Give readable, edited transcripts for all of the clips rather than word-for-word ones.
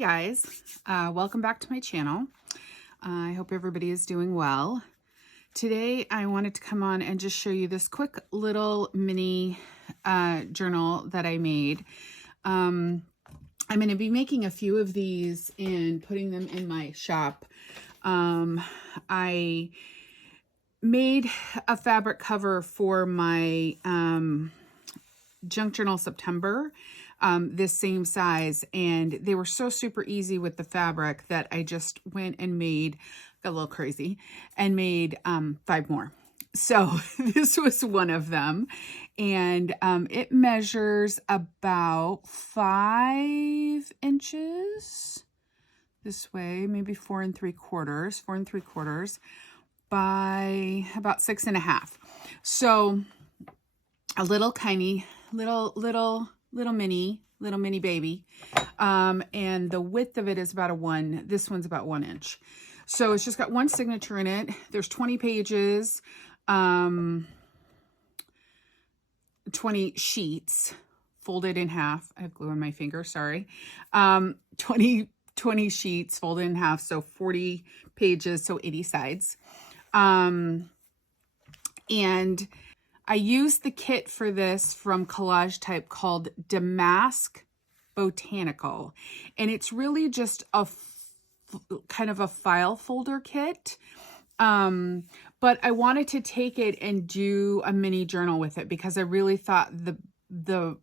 guys, welcome back to my channel. I hope everybody is doing well. Today I wanted to come on and just show you this quick little mini journal that I made. I'm going to be making a few of these and putting them in my shop. I made a fabric cover for my junk journal September, this same size, and they were so super easy with the fabric that I just went and got a little crazy and made 5 more. So this was one of them, and it measures about 5 inches this way, maybe 4 3/4 by about 6.5. So a little tiny, little mini baby. And the width of it is about this one's about 1 inch. So it's just got one signature in it. There's 20 pages, 20 sheets folded in half. I have glue on my finger, sorry. 20 sheets folded in half. So 40 pages, so 80 sides. And I used the kit for this from Collage Type called Damask Botanical. And it's really just a kind of a file folder kit. But I wanted to take it and do a mini journal with it because I really thought the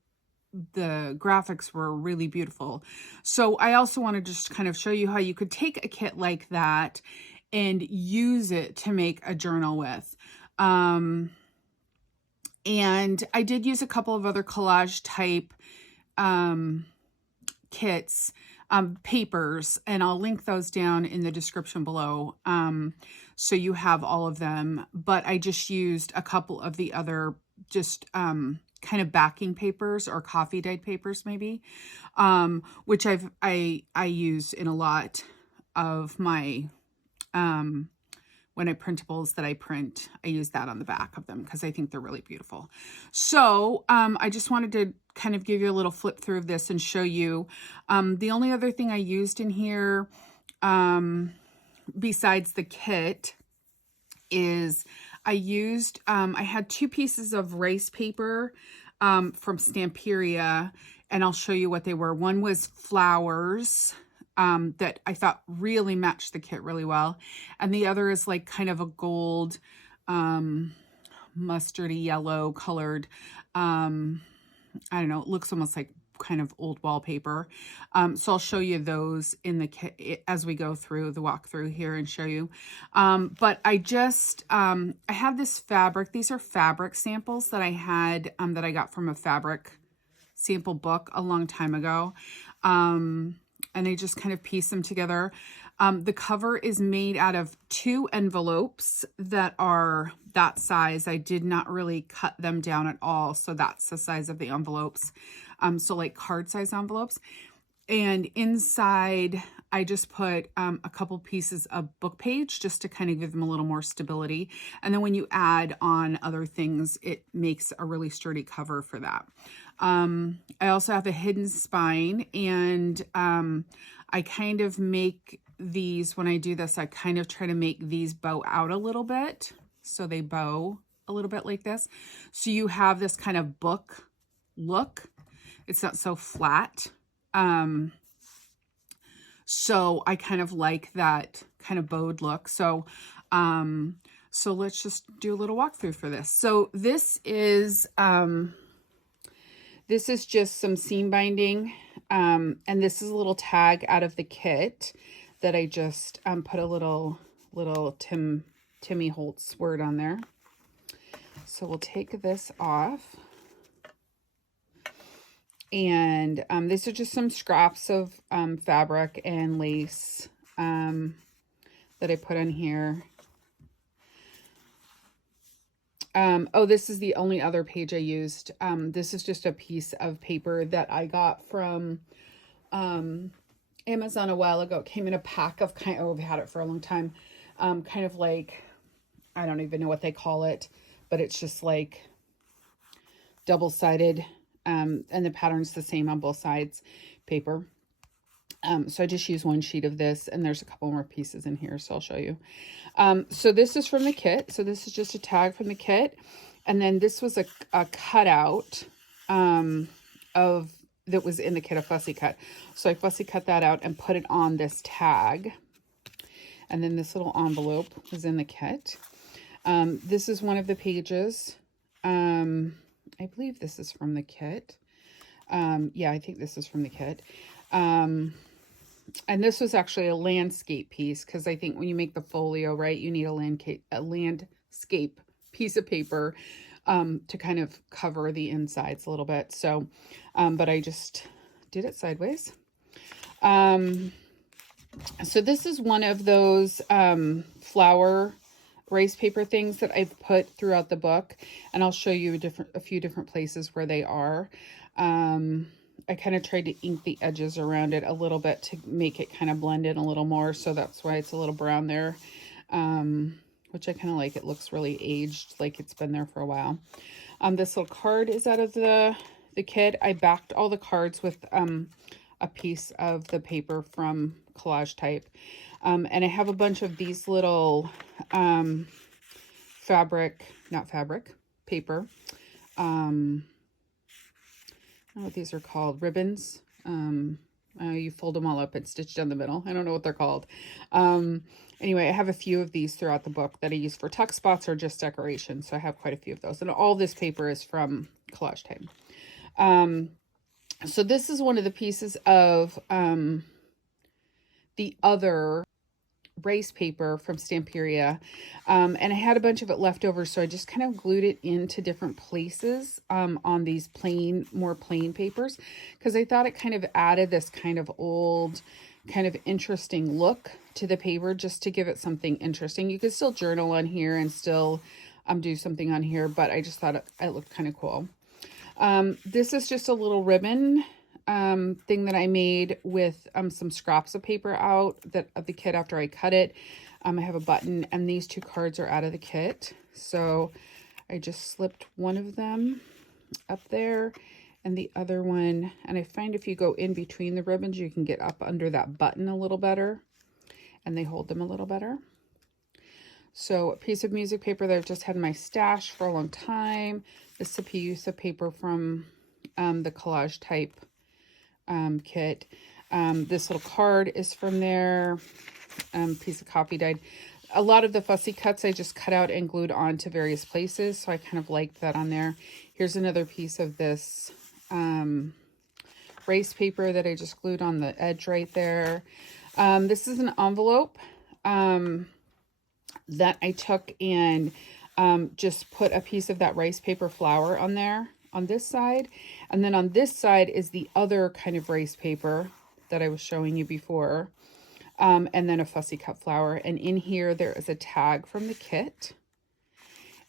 graphics were really beautiful. So I also want to just kind of show you how you could take a kit like that and use it to make a journal with. And I did use a couple of other Collage Type kits, papers, and I'll link those down in the description below, so you have all of them. But I just used a couple of the other just kind of backing papers or coffee dyed papers maybe, which I use in a lot of my when I printables that I print, I use that on the back of them because I think they're really beautiful. So I just wanted to kind of give you a little flip through of this and show you. The only other thing I used in here, besides the kit, is I had 2 pieces of rice paper from Stamperia, and I'll show you what they were. One was flowers, that I thought really matched the kit really well. And the other is like kind of a gold, mustardy yellow colored, I don't know, it looks almost like kind of old wallpaper. So I'll show you those in the kit as we go through the walkthrough here and show you. But I just, I have this fabric. These are fabric samples that I had, that I got from a fabric sample book a long time ago. And I just kind of piece them together. The cover is made out of 2 envelopes that are that size. I did not really cut them down at all. So that's the size of the envelopes. So like card size envelopes. And inside, I just put a couple pieces of book page just to kind of give them a little more stability. And then when you add on other things, it makes a really sturdy cover for that. I also have a hidden spine, and I kind of make these, when I do this, I kind of try to make these bow out a little bit. So they bow a little bit like this. So you have this kind of book look. It's not so flat. So I kind of like that kind of bowed look. So let's just do a little walkthrough for this. So this is just some seam binding, and this is a little tag out of the kit that I just put a little Timmy Holtz word on there. So we'll take this off. And these are just some scraps of fabric and lace that I put on here. Oh, this is the only other page I used. This is just a piece of paper that I got from Amazon a while ago. It came in a pack of I've had it for a long time. Kind of like, I don't even know what they call it, but it's just like double-sided, and the pattern's the same on both sides paper. So I just use one sheet of this, and there's a couple more pieces in here, so I'll show you. So this is from the kit. So this is just a tag from the kit. And then this was a cutout of that was in the kit, a fussy cut. So I fussy cut that out and put it on this tag. And then this little envelope was in the kit. This is one of the pages. I believe this is from the kit. Yeah, I think this is from the kit. And this was actually a landscape piece, because I think when you make the folio, right, you need a landscape piece of paper to kind of cover the insides a little bit. So, but I just did it sideways. So this is one of those flower race paper things that I've put throughout the book, and I'll show you a few different places where they are. I kind of tried to ink the edges around it a little bit to make it kind of blend in a little more, so that's why it's a little brown there, which I kind of like. It looks really aged, like it's been there for a while. This little card is out of the kit. I backed all the cards with a piece of the paper from Collage Type. And I have a bunch of these little paper. I don't know what these are called. Ribbons. You fold them all up and stitch down the middle. I don't know what they're called. Anyway, I have a few of these throughout the book that I use for tuck spots or just decoration. So I have quite a few of those. And all this paper is from Collage Type. So this is one of the pieces of the other race paper from Stamperia, and I had a bunch of it left over, so I just kind of glued it into different places on these more plain papers, because I thought it kind of added this kind of old, kind of interesting look to the paper, just to give it something interesting. You could still journal on here and still do something on here, but I just thought it looked kind of cool. This is just a little ribbon thing that I made with some scraps of paper out of the kit after I cut it. I have a button, and these two cards are out of the kit. So I just slipped one of them up there and the other one. And I find if you go in between the ribbons, you can get up under that button a little better, and they hold them a little better. So a piece of music paper that I've just had in my stash for a long time. This is a piece of paper from the Collage Type kit. This little card is from there. Piece of copy dyed. A lot of the fussy cuts I just cut out and glued on to various places, so I kind of liked that on there. Here's another piece of this race paper that I just glued on the edge right there. This is an envelope that I took and just put a piece of that rice paper flower on there on this side, and then on this side is the other kind of rice paper that I was showing you before, and then a fussy cut flower. And in here there is a tag from the kit,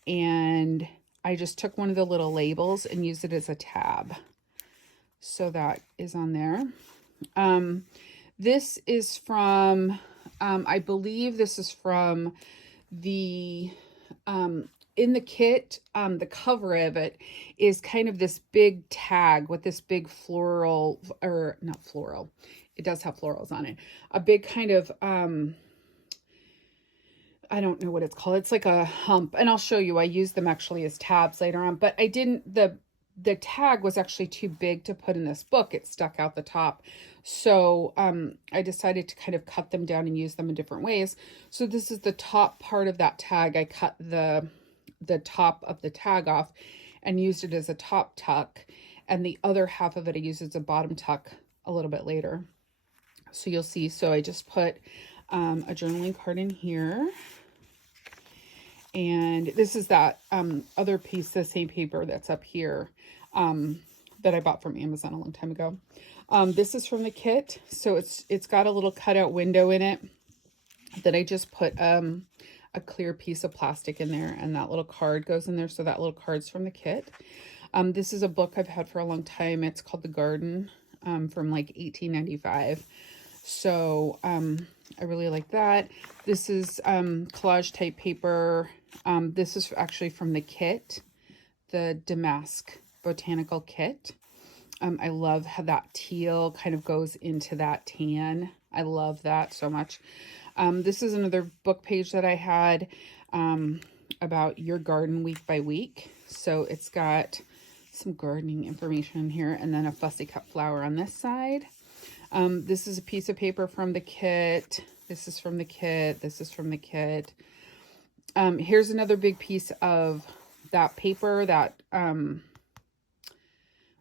and I just took one of the little labels and used it as a tab, so that is on there. This is from I believe this is from the in the kit. The cover of it is kind of this big tag with this big floral, or not floral, it does have florals on it, a big kind of I don't know what it's called. It's like a hump, and I'll show you. I use them actually as tabs later on, but I didn't, the tag was actually too big to put in this book. It stuck out the top. So I decided to kind of cut them down and use them in different ways. So this is the top part of that tag. I cut the top of the tag off and used it as a top tuck. And the other half of it I used as a bottom tuck a little bit later. So you'll see. So I just put a journaling card in here. And this is that other piece, the same paper that's up here that I bought from Amazon a long time ago. This is from the kit. So it's got a little cutout window in it that I just put a clear piece of plastic in there, and that little card goes in there. So that little card's from the kit. This is a book I've had for a long time. It's called The Garden from like 1895. So I really like that. This is collage type paper. This is actually from the kit, the Damask botanical kit. I love how that teal kind of goes into that tan. I love that so much. This is another book page that I had about your garden week by week. So it's got some gardening information in here and then a fussy cut flower on this side. This is a piece of paper from the kit. This is from the kit. This is from the kit. Here's another big piece of that paper, that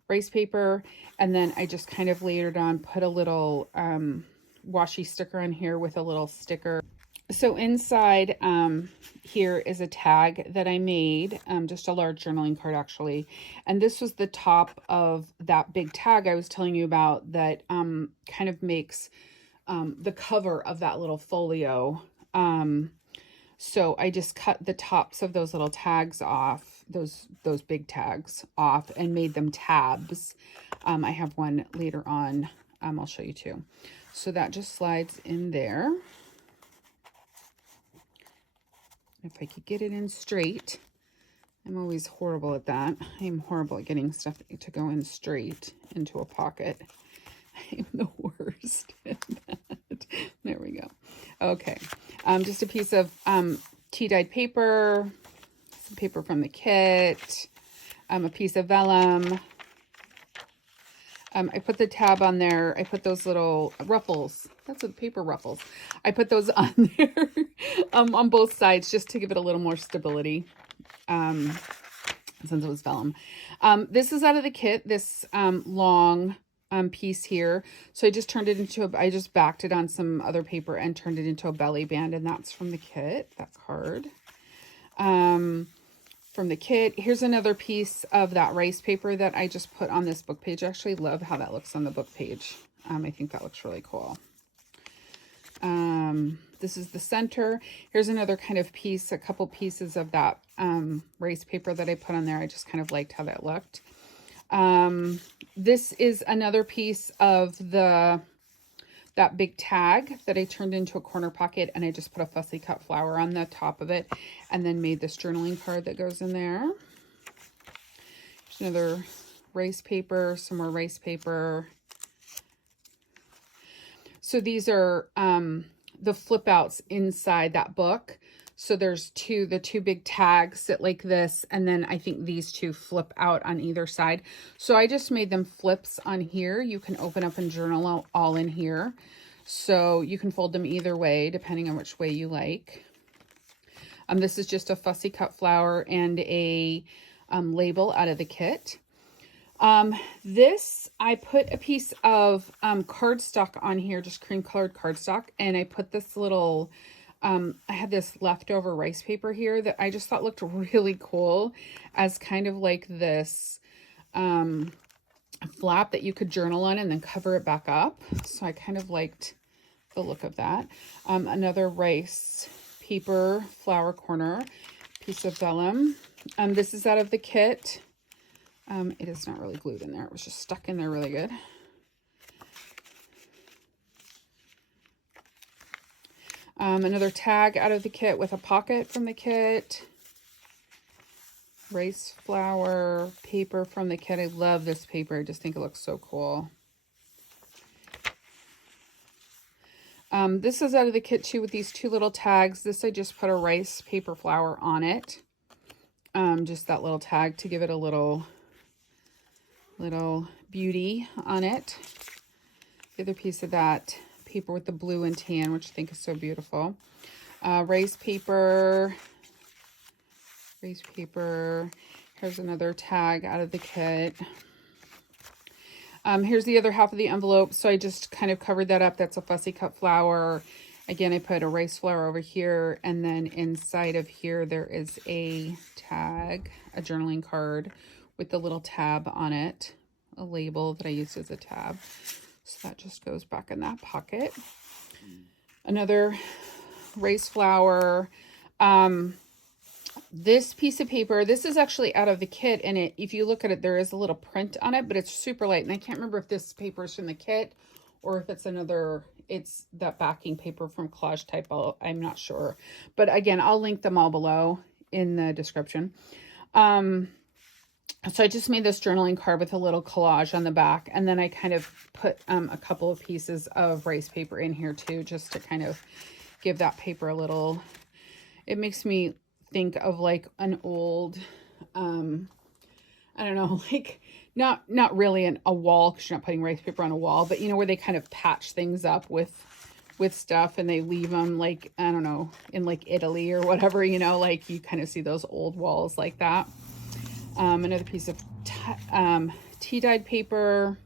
rice paper. And then I just kind of layered on, put a little washi sticker on here with a little sticker. So inside here is a tag that I made, just a large journaling card actually. And this was the top of that big tag I was telling you about that kind of makes the cover of that little folio. So I just cut the tops of those little tags off, those big tags off, and made them tabs. I have one later on. I'll show you too. So that just slides in there. If I could get it in straight. I'm always horrible at that. I'm horrible at getting stuff to go in straight into a pocket. I'm the worst at that. There we go. Okay. Just a piece of tea-dyed paper, some paper from the kit, a piece of vellum. I put the tab on there. I put those little ruffles. That's what paper ruffles. I put those on there on both sides just to give it a little more stability since it was vellum. This is out of the kit, this long piece here. So I just turned it into I just backed it on some other paper and turned it into a belly band, and that's from the kit, that card. From the kit. Here's another piece of that rice paper that I just put on this book page. I actually love how that looks on the book page. I think that looks really cool. This is the center. Here's another kind of piece, a couple pieces of that rice paper that I put on there. I just kind of liked how that looked. This is another piece of that big tag that I turned into a corner pocket, and I just put a fussy cut flower on the top of it and then made this journaling card that goes in there. There's another rice paper, some more rice paper. So these are the flip outs inside that book. So there's the two big tags sit like this, and then I think these two flip out on either side. So I just made them flips on here. You can open up and journal all in here. So you can fold them either way, depending on which way you like. This is just a fussy cut flower and a label out of the kit. This, I put a piece of cardstock on here, just cream colored cardstock, and I put this little... I had this leftover rice paper here that I just thought looked really cool as kind of like this flap that you could journal on and then cover it back up. So I kind of liked the look of that. Another rice paper flower corner, piece of vellum. This is out of the kit. It is not really glued in there. It was just stuck in there really good. Another tag out of the kit with a pocket from the kit. Rice flower paper from the kit. I love this paper. I just think it looks so cool. This is out of the kit too with these two little tags. This I just put a rice paper flower on it. Just that little tag to give it a little beauty on it. The other piece of that paper with the blue and tan, which I think is so beautiful. Rice paper. Here's another tag out of the kit. Here's the other half of the envelope. So I just kind of covered that up. That's a fussy cut flower. Again, I put a rice flower over here, and then inside of here there is a tag, a journaling card with the little tab on it, a label that I used as a tab. So that just goes back in that pocket. Another rice flower. This piece of paper, this is actually out of the kit, and if you look at it, there is a little print on it, but it's super light. And I can't remember if this paper is from the kit or if it's it's that backing paper from Collage Type. I'm not sure. But again, I'll link them all below in the description. So I just made this journaling card with a little collage on the back, and then I kind of put a couple of pieces of rice paper in here too, just to kind of give that paper a little, it makes me think of like an old, I don't know, like not really a wall, because you're not putting rice paper on a wall, but you know, where they kind of patch things up with stuff, and they leave them like, I don't know, in like Italy or whatever, you know, like you kind of see those old walls like that. Another piece of tea dyed paper.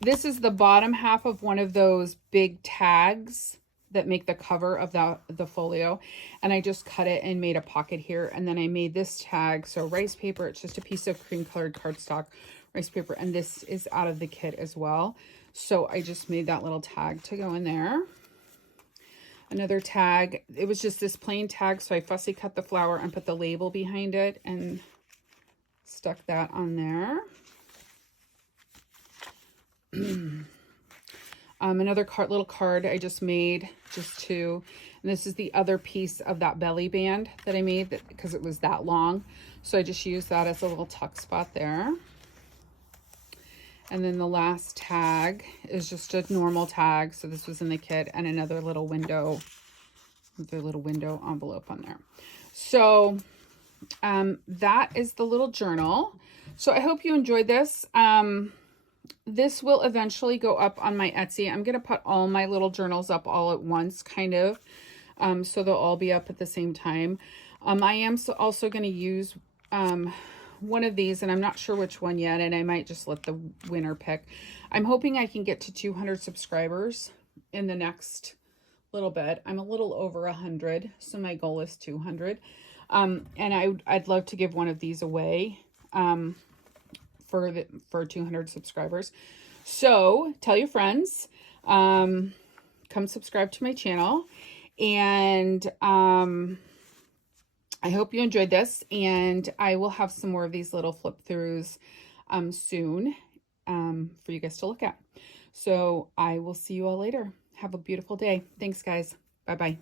This is the bottom half of one of those big tags that make the cover of the folio, and I just cut it and made a pocket here, and then I made this tag. So rice paper, it's just a piece of cream colored cardstock rice paper, and this is out of the kit as well, so I just made that little tag to go in there. Another tag, it was just this plain tag, so I fussy cut the flower and put the label behind it and stuck that on there. Another little card I just made just to, and this is the other piece of that belly band that I made because it was that long. So I just used that as a little tuck spot there. And then the last tag is just a normal tag. So this was in the kit, and another little window envelope on there. So that is the little journal. So I hope you enjoyed this. This will eventually go up on my Etsy. I'm going to put all my little journals up all at once, kind of. So they'll all be up at the same time. I am also going to use one of these, and I'm not sure which one yet, and I might just let the winner pick. I'm hoping I can get to 200 subscribers in the next little bit. I'm a little over 100, so my goal is 200. And I'd love to give one of these away for 200 subscribers. So tell your friends, come subscribe to my channel, and I hope you enjoyed this, and I will have some more of these little flip throughs soon for you guys to look at. So I will see you all later. Have a beautiful day. Thanks, guys. Bye-bye.